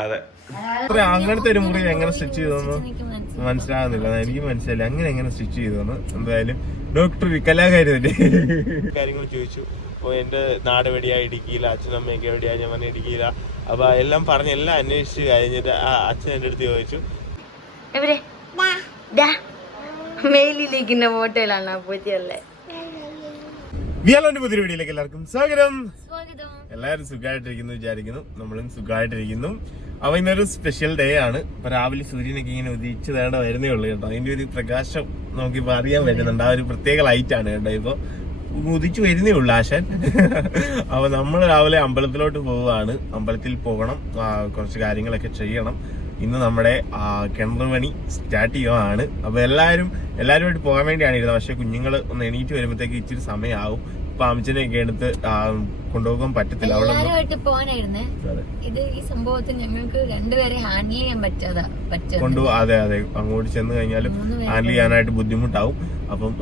അതെ. അത്ര അങ്ങനത്തെ ഒരു മുറി എങ്ങനെ സ്റ്റിച്ച് ചെയ്തെന്ന് മനസ്സിലാകുന്നില്ല എനിക്ക് മനസ്സിലായില്ല. അങ്ങനെ എങ്ങനെ സ്റ്റിച്ച് ചെയ്തെന്ന് എന്തായാലും ഡോക്ടർ ഒരു കലാകാരല്ലേ കാര്യങ്ങൾ ചോദിച്ചു. അപ്പോൾ എന്റെ നാട് എവിടെയാ? ഇടുക്കിയില്ല അച്ഛനമ്മയൊക്കെ എവിടെയാ? ഞാൻ പറഞ്ഞ ഇടുക്കിയില്ല അപ്പൊ എല്ലാം പറഞ്ഞ് എല്ലാം അന്വേഷിച്ച് കഴിഞ്ഞിട്ട് ആ അച്ഛൻ എന്റെ അടുത്ത് ചോദിച്ചു. എവരെ ഡാ മേലിരിക്കുന്ന ഫോട്ടോയിലാണ് പൂച്ചയല്ലേ? വിയാലോന്റെ പുതിയ വീഡിയോയിലേക്ക് എല്ലാവർക്കും സ്വാഗതം. സ്വാഗതം. എല്ലാവരും സുഖമായിട്ടിരിക്കുന്നു വിചാരിക്കുന്നു. നമ്മളും സുഖമായിട്ടിരിക്കുന്നു അപ്പൊ ഇന്നൊരു സ്പെഷ്യൽ ഡേ ആണ്. ഇപ്പൊ രാവിലെ സൂര്യനൊക്കെ ഇങ്ങനെ ഉദിച്ചു തേണ്ട വരുന്നേ ഉള്ളൂ കേട്ടോ. അതിന്റെ ഒരു പ്രകാശം നോക്കി ഇപ്പൊ അറിയാൻ പറ്റുന്നുണ്ട്. ആ ഒരു പ്രത്യേക ലൈറ്റ് ആണ് കേട്ടോ ഇപ്പൊ. ഉദിച്ചു വരുന്നേ ഉള്ളു ആശാൻ. അപ്പൊ നമ്മൾ രാവിലെ അമ്പലത്തിലോട്ട് പോവുകയാണ്. അമ്പലത്തിൽ പോകണം. കുറച്ച് കാര്യങ്ങളൊക്കെ ചെയ്യണം. ഇന്ന് നമ്മുടെ കിണറുപണി കിണർ പണി സ്റ്റാർട്ട് ചെയ്യുവാണ്. അപ്പൊ എല്ലാവരും എല്ലാവരുമായിട്ട് പോകാൻ വേണ്ടിയാണ് ഇരുന്നത്. പക്ഷെ കുഞ്ഞുങ്ങൾ ഒന്ന് എണീറ്റ് വരുമ്പോഴത്തേക്ക് ഇച്ചിരി സമയമാവും. ഒക്കെ എടുത്ത് കൊണ്ടുപോകാൻ പറ്റത്തില്ല. ഒന്ന് പോകാനായിരുന്നേ. ഇത് ഈ സംഭവത്തിൽ ഞങ്ങൾക്ക് രണ്ടുപേരെ ഹാൻഡിൽ ചെയ്യാൻ പറ്റാതാ പറ്റും കൊണ്ടു അതെ അതെ. അങ്ങോട്ട് ചെന്ന് കഴിഞ്ഞാൽ ഹാൻഡിൽ ചെയ്യാനായിട്ട് ബുദ്ധിമുട്ടാവും. അപ്പം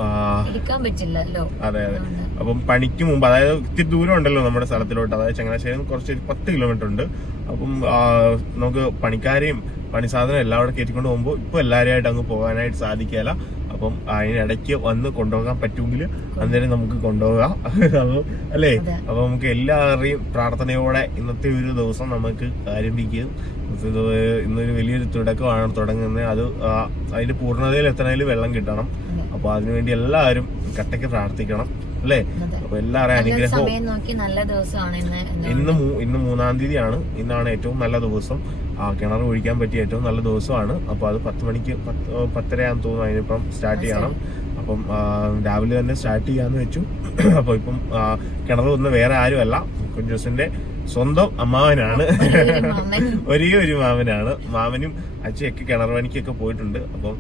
എടുക്കാൻ പറ്റില്ലല്ലോ. അതെ അതെ. അപ്പം പണിക്ക് മുമ്പ് അതായത് ഒത്തിരി ദൂരം ഉണ്ടല്ലോ നമ്മുടെ സ്ഥലത്തിലോട്ട്. അതായത് ചങ്ങനാശ്ശേരി കുറച്ച് പത്ത് കിലോമീറ്റർ ഉണ്ട്. അപ്പം നമുക്ക് പണിക്കാരെയും പണി സാധനം എല്ലാം അവിടെ കയറ്റിക്കൊണ്ട് പോകുമ്പോൾ ഇപ്പൊ എല്ലാവരെയായിട്ട് അങ്ങ് പോകാനായിട്ട് സാധിക്കില്ല അപ്പം അതിനിടയ്ക്ക് വന്ന് കൊണ്ടുപോകാൻ പറ്റുമെങ്കിൽ അന്നേരം നമുക്ക് കൊണ്ടുപോകാം. അപ്പൊ അല്ലേ. അപ്പൊ നമുക്ക് എല്ലാവരുടെയും പ്രാർത്ഥനയോടെ ഇന്നത്തെ ഒരു ദിവസം നമുക്ക് ആരംഭിക്കും. ഇന്നൊരു വലിയൊരു തുടക്കമാണ് തുടങ്ങുന്നത്. അത് അതിന്റെ പൂർണതയിൽ എത്തണതിൽ വെള്ളം കിട്ടണം. അപ്പോൾ അപ്പൊ അതിനുവേണ്ടി എല്ലാവരും കട്ടയ്ക്ക് പ്രാർത്ഥിക്കണം. അല്ലേ. അപ്പൊ എല്ലാവരുടെയും അനുഗ്രഹവും. ഇന്ന് ഇന്ന് മൂന്നാം തീയതിയാണ്. ഇന്നാണ് ഏറ്റവും നല്ല ദിവസം. ആ കിണർ ഒഴിക്കാൻ പറ്റിയ ഏറ്റവും നല്ല ദിവസമാണ്. അപ്പൊ അത് പത്ത് മണിക്ക് പത്ത് പത്തരയാന്ന് തോന്നുന്നു അതിനിപ്പം സ്റ്റാർട്ട് ചെയ്യണം. അപ്പം രാവിലെ തന്നെ സ്റ്റാർട്ട് ചെയ്യാന്ന് വെച്ചു. അപ്പൊ ഇപ്പം കിണർ ഒന്ന് വേറെ ആരുമല്ല. കുഞ്ചൂസിന്റെ സ്വന്തം അമ്മാവനാണ്. ഒരു. ഒരേ മാമനാണ് മാമനും അച്ഛയൊക്കെ കിണർ പണിക്കൊക്കെ പോയിട്ടുണ്ട്. അപ്പം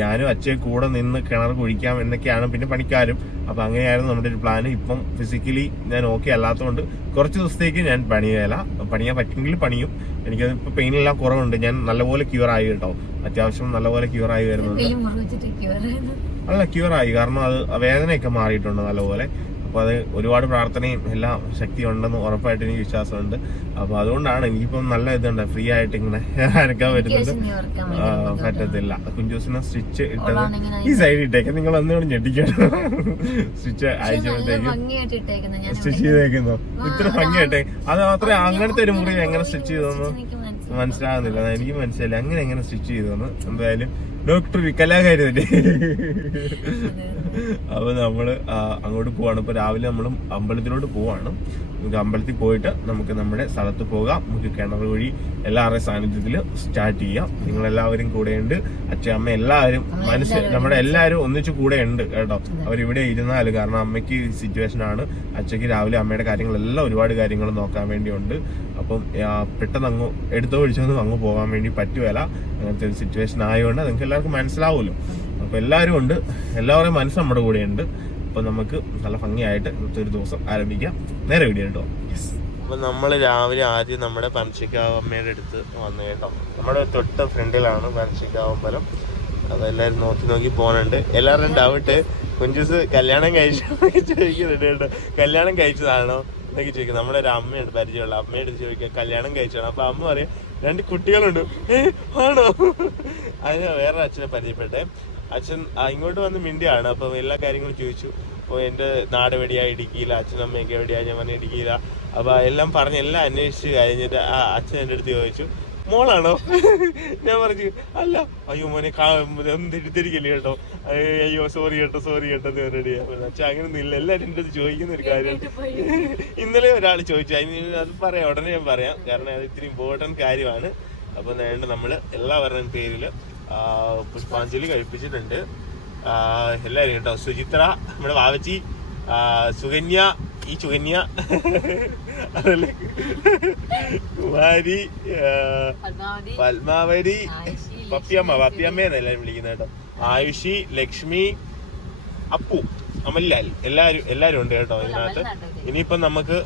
ഞാനും അച്ഛയെ കൂടെ നിന്ന് കിണർ കുഴിക്കാം എന്നൊക്കെയാണ് പിന്നെ പണിക്കാരും. അപ്പം അങ്ങനെയായിരുന്നു നമ്മുടെ ഒരു പ്ലാൻ ഇപ്പം ഫിസിക്കലി ഞാൻ ഓക്കെ അല്ലാത്തതുകൊണ്ട് കുറച്ച് ദിവസത്തേക്ക് ഞാൻ പണിയല. പണിയാൻ പറ്റുമെങ്കിൽ പണിയും. എനിക്കത് പെയിൻ പെയിനെല്ലാം കുറവുണ്ട്. ഞാൻ നല്ലപോലെ ക്യൂർ ആയി കേട്ടോ. അത്യാവശ്യം നല്ലപോലെ ക്യൂർ ആയി വരുന്നുണ്ട്. അല്ല ക്യൂർ ആയി. കാരണം അത് വേദനയൊക്കെ മാറിയിട്ടുണ്ട് നല്ലപോലെ. അപ്പൊ അത് ഒരുപാട് പ്രാർത്ഥനയും എല്ലാം ശക്തി ഉണ്ടെന്ന് ഉറപ്പായിട്ട് എനിക്ക് വിശ്വാസമുണ്ട്. അപ്പോൾ അതുകൊണ്ടാണ് എനിക്കിപ്പം നല്ല ഇതുണ്ട്. ഫ്രീ ആയിട്ട് ഇങ്ങനെ അനക്കാൻ പറ്റുന്നത്. പറ്റത്തില്ല. കുഞ്ചൂസിനെ സ്റ്റിച്ച് ഇട്ടത് ഈ സൈഡ് ഇട്ടേക്ക്. നിങ്ങൾ ഒന്നുകൂടി ഞെട്ടിക്കണം സ്റ്റിച്ച് അയച്ചപ്പോഴത്തേക്കും സ്റ്റിച്ച് ചെയ്തേക്കുന്നു? ഇത്ര ഭംഗിയായിട്ടെ. അത് മാത്രമേ അങ്ങനത്തെ ഒരു മുറി എങ്ങനെ സ്റ്റിച്ച് ചെയ്തെന്ന് മനസ്സിലാകുന്നില്ല. എനിക്ക് മനസ്സിലായില്ല. അങ്ങനെ എങ്ങനെ സ്റ്റിച്ച് ചെയ്തെന്ന് എന്തായാലും ഡോക്ടർ ഒരു കലാകാരല്ലേ അപ്പൊ നമ്മൾ അങ്ങോട്ട് പോവാണ്. ഇപ്പൊ രാവിലെ നമ്മൾ അമ്പലത്തിലോട്ട് പോവാണ്. നമുക്ക് അമ്പലത്തിൽ പോയിട്ട് നമുക്ക് നമ്മുടെ സ്ഥലത്ത് പോകാം. നമുക്ക് കിണർ വഴി എല്ലാവരുടെയും സാന്നിധ്യത്തിൽ സ്റ്റാർട്ട് ചെയ്യാം. നിങ്ങൾ എല്ലാവരും കൂടെയുണ്ട്. അച്ഛൻ അമ്മ എല്ലാവരും മനസ്സ് നമ്മുടെ എല്ലാവരും ഒന്നിച്ച് കൂടെ ഉണ്ട് കേട്ടോ അവരിവിടെ ഇരുന്നാൽ കാരണം അമ്മയ്ക്ക് സിറ്റുവേഷൻ ആണ്. അച്ഛക്ക് രാവിലെ അമ്മയുടെ കാര്യങ്ങളെല്ലാം ഒരുപാട് കാര്യങ്ങൾ നോക്കാൻ വേണ്ടിയുണ്ട്. അപ്പം പെട്ടെന്ന് അങ്ങ് എടുത്തോ പിടിച്ചൊന്നും അങ്ങ് പോകാൻ വേണ്ടി പറ്റുമല്ല അങ്ങനത്തെ ഒരു സിറ്റുവേഷൻ ആയതുകൊണ്ട് നിങ്ങൾക്ക് എല്ലാവർക്കും മനസ്സിലാവുമല്ലോ. അപ്പൊ എല്ലാവരും ഉണ്ട്. എല്ലാവരുടെയും മനസ്സ് നമ്മുടെ കൂടെ ഉണ്ട് അപ്പൊ നമുക്ക് നല്ല ഭംഗിയായിട്ട് ഇന്നത്തെ ഒരു ദിവസം ആരംഭിക്കാം. നേരെ വീഡിയോ കേട്ടോ അപ്പോൾ നമ്മൾ രാവിലെ ആദ്യം നമ്മുടെ പനച്ചിക്കാവ് അമ്മയുടെ അടുത്ത് വന്നു കേട്ടോ. നമ്മുടെ തൊട്ട് ഫ്രണ്ടിലാണ് പനച്ചിക്കാവ് അമ്പലം എല്ലാവരും നോക്കി നോക്കി പോകുന്നുണ്ട് എല്ലാവരും ഡൗട്ട് കുഞ്ചൂസ് കല്യാണം കഴിച്ചോ കല്യാണം കഴിച്ചതാണോ എന്നൊക്കെ ചോദിക്കും നമ്മുടെ ഒരു അമ്മയുണ്ട് പരിചയമുള്ള. അമ്മയുടെ അടുത്ത് ചോദിക്കുക കല്യാണം കഴിച്ചതാണ്? അപ്പൊ അമ്മ പറയും രണ്ട് കുട്ടികളുണ്ട്. ആണോ? അതിന് വേറെ അച്ഛനെ പരിചയപ്പെട്ടെ. അച്ഛൻ ഇങ്ങോട്ട് വന്ന് മിണ്ടിയാണ്. അപ്പൊ എല്ലാ കാര്യങ്ങളും ചോദിച്ചു. അപ്പോൾ എന്റെ നാട് എവിടെയാ ഇടുക്കിയില്ല അച്ഛനമ്മയൊക്കെ എവിടെയാ? ഞാൻ വന്ന് ഇടുക്കിയില്ല അപ്പൊ എല്ലാം പറഞ്ഞ് എല്ലാം അന്വേഷിച്ചു കഴിഞ്ഞിട്ട് ആ അച്ഛൻ എന്റെ അടുത്ത് ചോദിച്ചു മോളാണോ? ഞാൻ പറഞ്ഞു അല്ല. അയ്യോ മോനെ ഒന്നും കേട്ടോ? അയ്യോ, സോറി കേട്ടോ സോറി കേട്ടോ എന്ന് പറഞ്ഞിട്ട് അച്ഛൻ അങ്ങനെ ഒന്നും ഇല്ല. എല്ലാവരും എന്റെ അടുത്ത് ചോദിക്കുന്ന ഒരു കാര്യം. ഇന്നലെ ഒരാൾ ചോദിച്ചു. അതിന് അത് പറയാം ഉടനെ ഞാൻ പറയാം. കാരണം അത് ഇത്തിരി ഇമ്പോർട്ടന്റ് കാര്യമാണ്. അപ്പൊ നേരിട്ട് നമ്മൾ എല്ലാവരുടെയും പേരിൽ ആ, പുഷ്പാഞ്ജലി കഴിപ്പിച്ചിട്ടുണ്ട്. എല്ലാവരും കേട്ടോ. സുചിത്ര നമ്മുടെ വാവച്ചി സുകന്യ ഈ സുകന്യ അതല്ലേ? കുമാരി പത്മാവരി പപ്പിയമ്മ പപ്പിയമ്മയെന്ന് എല്ലാവരും വിളിക്കുന്നത് കേട്ടോ. ആയുഷി ലക്ഷ്മി അപ്പു അമൽലാൽ എല്ലാരും എല്ലാരും ഉണ്ട് കേട്ടോ ഇതിനകത്ത്. ഇനിയിപ്പം നമുക്ക്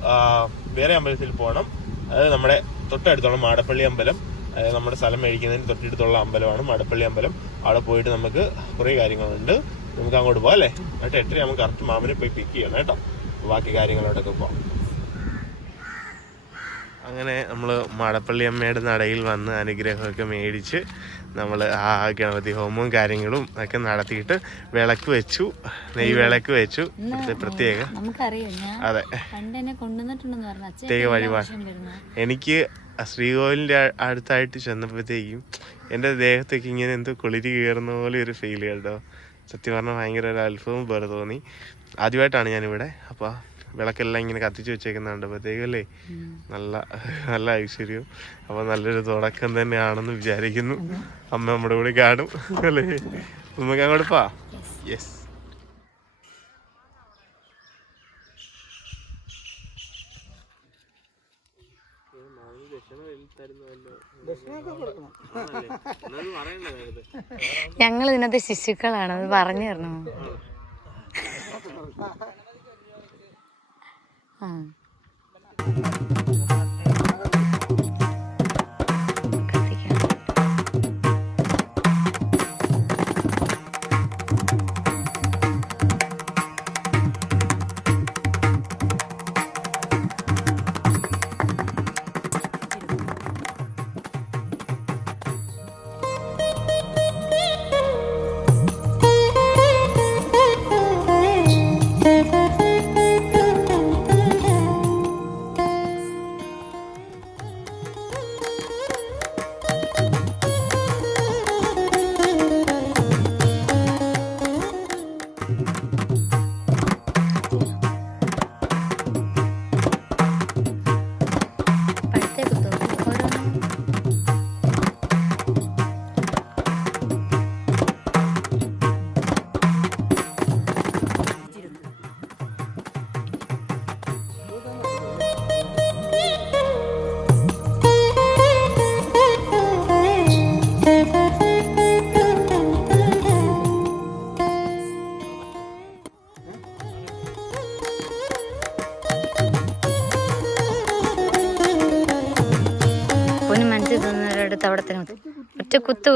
വേറെ അമ്പലത്തിൽ പോകണം അത് നമ്മുടെ തൊട്ടടുത്തുള്ള മാടപ്പള്ളി അമ്പലം. നമ്മുടെ സ്ഥലം മേടിക്കുന്നതിന് തൊട്ടടുത്തുള്ള അമ്പലമാണ് മടപ്പള്ളി അമ്പലം. അവിടെ പോയിട്ട് നമുക്ക് കുറേ കാര്യങ്ങളുണ്ട്. നമുക്ക് അങ്ങോട്ട് പോകാം അല്ലേ? എന്നിട്ട് എട്ടര നമുക്ക് കറക്റ്റ് മാമനെ പോയി പിക്ക് ചെയ്യണം കേട്ടോ. ബാക്കി കാര്യങ്ങളോടൊക്കെ പോവാം. അങ്ങനെ നമ്മൾ മടപ്പള്ളി അമ്മയുടെ നടയിൽ വന്ന് അനുഗ്രഹമൊക്കെ മേടിച്ച് നമ്മൾ ആ ഗണപതി ഹോമവും കാര്യങ്ങളും ഒക്കെ നടത്തിയിട്ട് വിളക്ക് വെച്ചു നെയ് വിളക്ക് വെച്ചു. ഇവിടുത്തെ പ്രത്യേക അതെ. പ്രത്യേക വഴിപാട്. എനിക്ക് ശ്രീകോവിലിന്റെ അടുത്തായിട്ട് ചെന്നപ്പോഴത്തേക്കും എന്റെ ദേഹത്തേക്ക് ഇങ്ങനെ എന്തോ കുളിരി കയറുന്ന പോലെ ഒരു ഫീൽ കേട്ടോ. സത്യം പറഞ്ഞാൽ ഭയങ്കര ഒരു അത്ഭുതം പോലെ തോന്നി. ആദ്യമായിട്ടാണ് ഞാനിവിടെ. അപ്പോൾ വിളക്കെല്ലാം ഇങ്ങനെ കത്തിച്ച് വെച്ചേക്കുന്നുണ്ട്. കണ്ടപ്പോഴത്തേക്കും അല്ലേ നല്ല നല്ല ഐശ്വര്യവും. അപ്പോൾ നല്ലൊരു തുടക്കം തന്നെയാണെന്ന് വിചാരിക്കുന്നു. അമ്മ നമ്മുടെ കൂടി കാണും. അല്ലേ? നമുക്ക് അങ്ങോട്ട് പാ യെസ് ഞങ്ങൾ ഇതിനകത്ത് ശിശുക്കളാണ്. അത് പറഞ്ഞു തരണം. ആ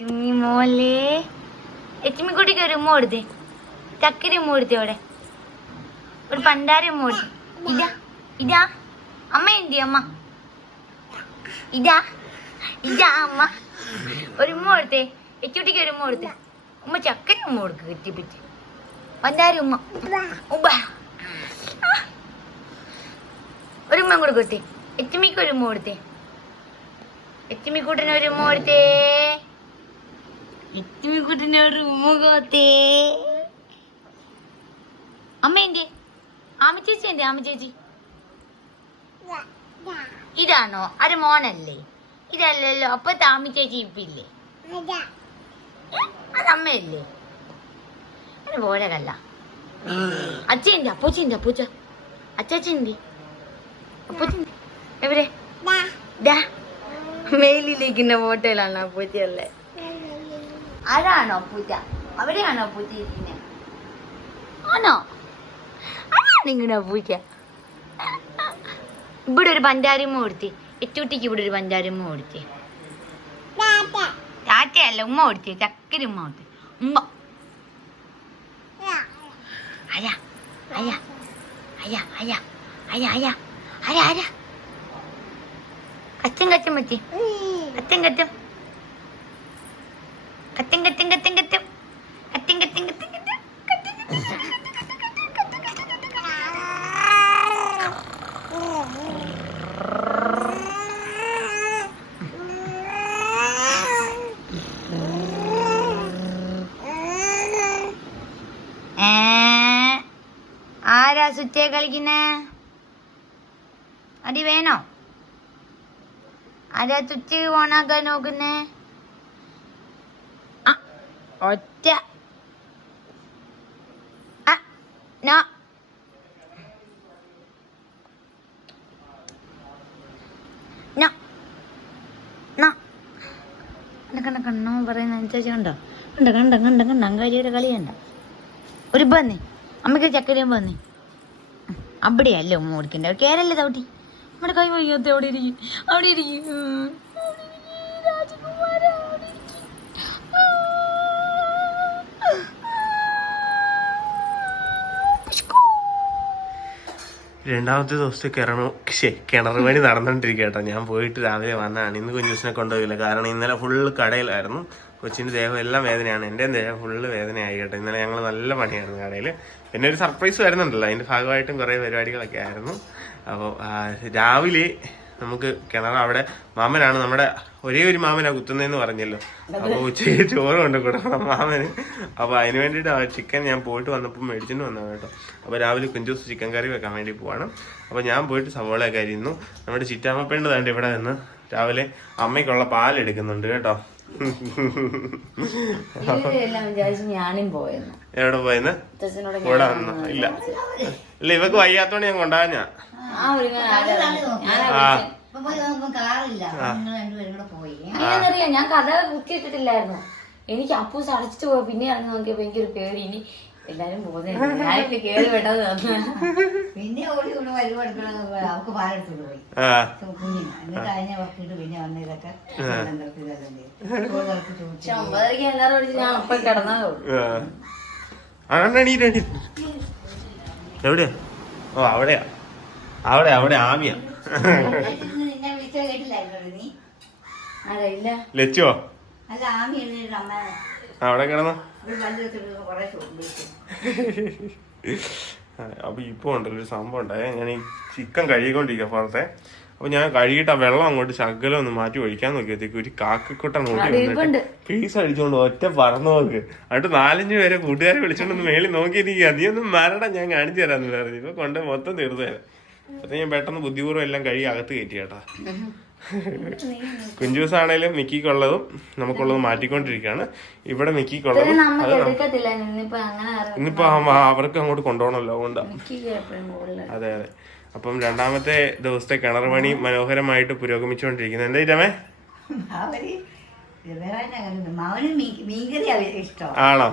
എച്ചുമ്മി മോലെ എച്ചുമ്മി കുട്ടിക്ക് ഒരു ഉമ്മ കൊടുത്തേ. ചക്കര ഉമ്മ കൊടുത്തേ അവിടെ. ഒരു പണ്ടാര ഉമ്മ കൊടുത്തു. ഇതാ ഇതാ. അമ്മ എന്തി അമ്മ? ഇതാ ഇതാ അമ്മ. ഒരു ഉമ്മ കൊടുത്തേ. എച്ചുട്ടിക്ക് ഒരു ഉമ്മ കൊടുത്തേ. ഉമ്മ ചക്കര ഉമ്മ കൊടുക്ക് കെട്ടിപ്പിച്ച് പണ്ടാര ഉമ്മ. ഉമ്മ. ഒരു ഉമ്മ കൂടെ എച്ചുമിക്ക് ഒരു ഉമ്മ കൊടുത്തേ. എച്ചുമ്മിക്കൂട്ടിന് ഒരു ഉമ്മ കൊടുത്തേ. എച്ചുമ്മിക്കുട്ടിന് ഒരു കൊടുത്തേ അമ്മ എന്റെ ആമ ചേച്ചി എന്റെ ആമ ചേച്ചി ഇതാണോ? അത് മോനല്ലേ? ഇതല്ലല്ലോ അപ്പൊ താമി ചേച്ചി ഇപ്പില്ലേ? അത് അമ്മയല്ലേ? അത് പോലകല്ല അച്ഛന്റെ അപ്പൂച്ചന്റെ അപ്പൂച്ച? അച്ചാച്ചന്റെ അപ്പൂച്ചൻ എവിടെ? ദാ. മേലിലിരിക്കുന്ന ഫോട്ടോയിലാണ് അപ്പൂച്ചയല്ലേ ആരാണോ അപ്പൂച്ച അവിടെയാണോ അപ്പൂച്ച ഇരിക്കുന്നത് ആണോ? ആരാണ് ഇങ്ങനെ അപ്പൂച്ച ഇവിടെ ഒരു പഞ്ചാരിമ്മ കൊടുത്തി എറ്റുട്ടിക്ക് ഇവിടെ ഒരു പഞ്ചാരിമ്മ കൊടുത്തി ടാറ്റയല്ല ഉമ്മ കൊടുത്തി. ചക്കര ഉമ്മ കൊടുത്തി. ഉമ്മ. അയ്യ അയ്യ അയ്യ അയ്യ അയ്യ അയ്യ അര അര കച്ചം കച്ചം പറ്റി. കച്ചം കച്ചം. കച്ചം കത്തും കത്തിങ് കത്തിങ്. കത്തിങ് കത്തിങ് ഏ, ആരാ സുറ്റേ കളിക്കുന്നേ? അടി വേണോ? ആരാ സ്വിച്ച് ഓണാക്കാൻ നോക്കുന്നേ? ഒറ്റ. നോ. നോ. നോ. കണ്ട കണ്ണോ പറയുന്ന അനുസരിച്ച് കണ്ടോ? കണ്ട കണ്ട കണ്ട കണ്ട. അങ്കാരിയുടെ കളി കണ്ട. ഒരു വന്നേ അമ്മയ്ക്ക് ചക്കരയും വന്നേ അവിടെയല്ലേ ഉമ്മ ഓടിക്കണ്ട കേരല്ലേ തവിട്ടി നമ്മുടെ കൈ വയ്യാത്ത അവിടെ ഇരിക്കും. അവിടെ ഇരിക്ക്, രണ്ടാമത്തെ ദിവസത്തെ കിണർ ശേ കിണർ പണി നടന്നുകൊണ്ടിരിക്കുക ഞാൻ പോയിട്ട് രാവിലെ വന്നതാണ്. ഇന്ന് കുഞ്ഞൂസിനെ കൊണ്ടുപോയില്ല. കാരണം ഇന്നലെ ഫുള്ള് കടയിലായിരുന്നു. കൊച്ചിന്റെ ദേഹം എല്ലാം വേദനയാണ്. എന്റെ ദേഹം ഫുള്ള് വേദനയായി കേട്ടോ. ഇന്നലെ ഞങ്ങൾ നല്ല പണിയായിരുന്നു കടയിൽ പിന്നെ ഒരു സർപ്രൈസ് വരുന്നുണ്ടല്ലോ. അതിന്റെ ഭാഗമായിട്ടും കുറേ പരിപാടികളൊക്കെ ആയിരുന്നു. അപ്പോൾ രാവിലെ നമുക്ക് കിണർ അവിടെ മാമനാണ് നമ്മുടെ ഒരേ ഒരു മാമനാ കുത്തുന്നതെന്ന് പറഞ്ഞല്ലോ. അപ്പോൾ ഉച്ചയ്ക്ക് ചോറ് കൊണ്ട് കൊടുക്കണം മാമന്. അപ്പോൾ അതിന് വേണ്ടിയിട്ട് ആ ചിക്കൻ ഞാൻ പോയിട്ട് വന്നപ്പോൾ മേടിച്ചിട്ട് വന്നതാണ് കേട്ടോ. അപ്പോൾ രാവിലെ കുഞ്ചൂസ് ചിക്കൻ കറി വെക്കാൻ വേണ്ടി പോവാണ്. അപ്പോൾ ഞാൻ പോയിട്ട് സവോളയൊക്കെ അരിയുന്നു. നമ്മുടെ ചിറ്റാമ്മപ്പേണ്ട് താണ്ട് ഇവിടെ നിന്ന് രാവിലെ അമ്മയ്ക്കുള്ള പാലെടുക്കുന്നുണ്ട് കേട്ടോ. എവിടെ പോയെന്ന്? ഇവിടെ വന്ന. ഇല്ല. ഇല്ല ഇവക്ക് വയ്യാത്തോണ്ട് ഞാൻ കൊണ്ടാ ഞാൻ ആ ഒരു ആ. പോയി കാറില്ല. നിങ്ങൾ രണ്ടുപേരും കൂടെ പോയി. ഞാനറിയാം ഞാൻ കഥ ബുക്ക് ഇട്ടിട്ടില്ലായിരുന്നു എനിക്ക് അപ്പൂ അടച്ചിട്ട് പോയി. പിന്നെ ഇറങ്ങി നോക്കിയപ്പോ എനിക്കൊരു പേടി. ഇനി എല്ലാരും പോകുന്നത് ഞാനിപ്പോ കേറി തന്നു പിന്നെ ഓടി കൊണ്ട് വരുമ്പോ അവക്ക് പാലെടുത്തോണ്ട് പോയി. ആ. കുഞ്ഞിന്. എന്നിട്ട് അതിനെ വർക്കിട്ട് പിന്നെ വന്ന ഇതൊക്കെ പക്ഷെ ഒമ്പതരക്ക് എല്ലാരും ഞാൻ അപ്പം കിടന്നതേ ഉള്ളൂ. എവിടെയാ? ഓ അവിടെയാ. അവിടെ അവിടെ ആമിയാ. അമ്മ. അവിടെ കിടന്നോ. അപ്പൊ ഇപ്പൊ ഉണ്ടല്ലോ ഒരു സംഭവം ഉണ്ടായേ ഞാൻ ഈ ചിക്കൻ കഴുകിക്കൊണ്ടിരിക്കുക പുറത്തെ. അപ്പൊ ഞാൻ കഴുകിയിട്ട് ആ വെള്ളം അങ്ങോട്ട് ശകലം ഒന്ന് മാറ്റി ഒഴിക്കാൻ നോക്കിയത്തേക്ക് ഒരു കാക്കക്കുട്ടൻ നോക്കി ഫീസ് പീസ് അടിച്ചോണ്ട് ഒറ്റ പറന്നു നോക്ക് എന്നിട്ട് നാലഞ്ച് പേരെ കൂട്ടുകാരെ വിളിച്ചോണ്ട് മേളിൽ നോക്കിയിരിക്കുക നീ ഒന്ന് മരണം ഞാൻ കാണിച്ചു തരാന്ന് പറഞ്ഞു. ഇപ്പൊ കൊണ്ട് മൊത്തം തീർന്നു തരാം അപ്പൊ ഞാൻ പെട്ടെന്ന് ബുദ്ധിപൂർവം എല്ലാം കഴുകി അകത്ത് കയറ്റി കേട്ടാ. കുഞ്ചൂസ് ആണേലും മിക്കിക്കുള്ളതും നമുക്കുള്ളതും മാറ്റിക്കൊണ്ടിരിക്കുകയാണ്. ഇവിടെ മിക്കിക്കുള്ളതും അത് ഇന്നിപ്പോ അങ്ങനെ ഇറങ്ങി. ഇന്നിപ്പോ അവർക്ക് അങ്ങോട്ട് കൊണ്ടുപോകണമല്ലോ അതുകൊണ്ടാ. അതെ അതെ. അപ്പം രണ്ടാമത്തെ ദിവസത്തെ കിണർ പണി മനോഹരമായിട്ട് പുരോഗമിച്ചുകൊണ്ടിരിക്കുന്നു. എന്താ ഇരമേ ആണോ?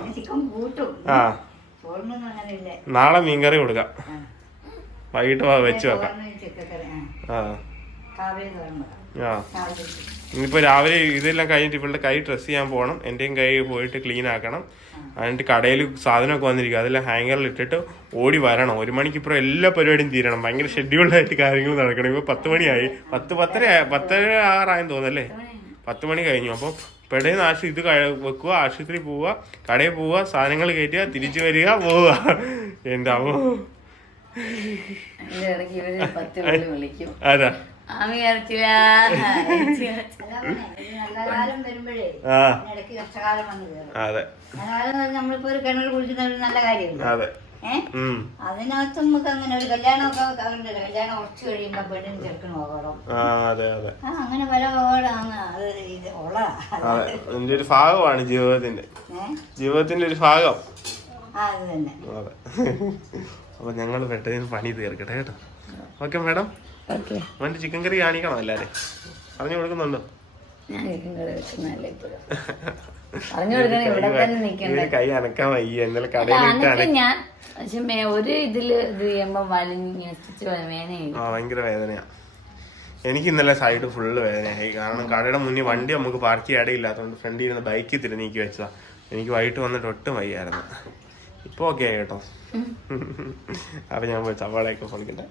ആ. ചോറിനൊന്നും അങ്ങനെ ഇല്ല നാളെ മീൻകറി കൊടുക്കാം. വൈകിട്ട് വെച്ച് വെക്കാം. ആ. ആ. ഇനിയിപ്പോൾ രാവിലെ ഇതെല്ലാം കഴിഞ്ഞിട്ട് ഇവളുടെ കൈ ഡ്രസ് ചെയ്യാൻ പോകണം എന്റെയും കൈ പോയിട്ട് ക്ലീൻ ആക്കണം. എന്നിട്ട് കടയിൽ സാധനമൊക്കെ വന്നിരിക്കും. അതെല്ലാം ഹാങ്ങറിൽ ഇട്ടിട്ട് ഓടി വരണം. ഒരു മണിക്ക് ഇപ്പുറം എല്ലാ പരിപാടിയും തീരണം. ഭയങ്കര ഷെഡ്യൂൾഡായിട്ട് കാര്യങ്ങൾ നടക്കണം. ഇപ്പോൾ പത്ത് മണിയായി. പത്ത് പത്തര പത്തര ആറായെന്ന് തോന്നല്ലേ പത്ത് മണി. കഴിഞ്ഞു. അപ്പോൾ പെടേന്ന് ആശു ഇത് വെക്കുക. ആശുപത്രി പോവുക. കടയിൽ പോവുക. സാധനങ്ങൾ കയറ്റുക. തിരിച്ചു വരിക. പോവുക. അതിന്റെ ഇടയ്ക്ക് ഇവർ പത്ത് വിളി വിളിക്കും ആമി കരച്ചില്ല വരുമ്പോഴേ ഇടയ്ക്ക് കഷ്ടകാലം വന്ന് കയറും. നമ്മളിപ്പോ ഒരു കിണർ കുടിക്കുന്ന ഒരു നല്ല കാര്യമില്ല? അതെ. ഏഹ് ഉം. അതിനകത്ത് നമുക്ക് അങ്ങനെ ഒരു കല്യാണമൊക്കെ കണ്ടല്ലോ കല്യാണം ഉറച്ചു കഴിയുമ്പോ പെണ്ണിന് ചെറുക്കനും അപകടം അങ്ങനെ പല അപകടമാണ് അത് ഇത് ഉള്ളതാ ഒരു ഭാഗമാണ് ജീവിതത്തിന്റെ. ജീവിതത്തിന്റെ ഒരു ഭാഗം. ആ അത് തന്നെ. അതെ അപ്പൊ ഞങ്ങൾ പെട്ടതിന് പണി തീർക്കട്ടെ കേട്ടോ. ഓക്കെ മാഡം അവന്റെ ചിക്കൻ കറി കാണിക്കണം എല്ലാരെ പറഞ്ഞു കൊടുക്കുന്നുണ്ടോ? കൈ അനക്കാൻ വയ്യ. ഇന്നലെ കടയിൽ ഞാൻ ഒരു ഇതിൽ ഇത് ചെയ്യുമ്പോ ഭയങ്കര വേദനയാ. എനിക്ക് ഇന്നലെ സൈഡ് ഫുള്ള് വേദനയായി. കാരണം കടയുടെ മുന്നിൽ വണ്ടി നമുക്ക് പാർക്ക് ചെയ്യാൻ ഇടയില്ലാത്തതുകൊണ്ട് ഫ്രണ്ടിൽ ഇരുന്ന് ബൈക്കിൽ വെച്ചതാ. എനിക്ക് വൈകിട്ട് വന്നിട്ട് ഒട്ടും വയ്യായിരുന്നു. ഇപ്പൊ ഓക്കെ ആയി കേട്ടോ. അപ്പൊ ഞാൻ പോയി സവാളയൊക്കെ പൊളിക്കട്ടെ.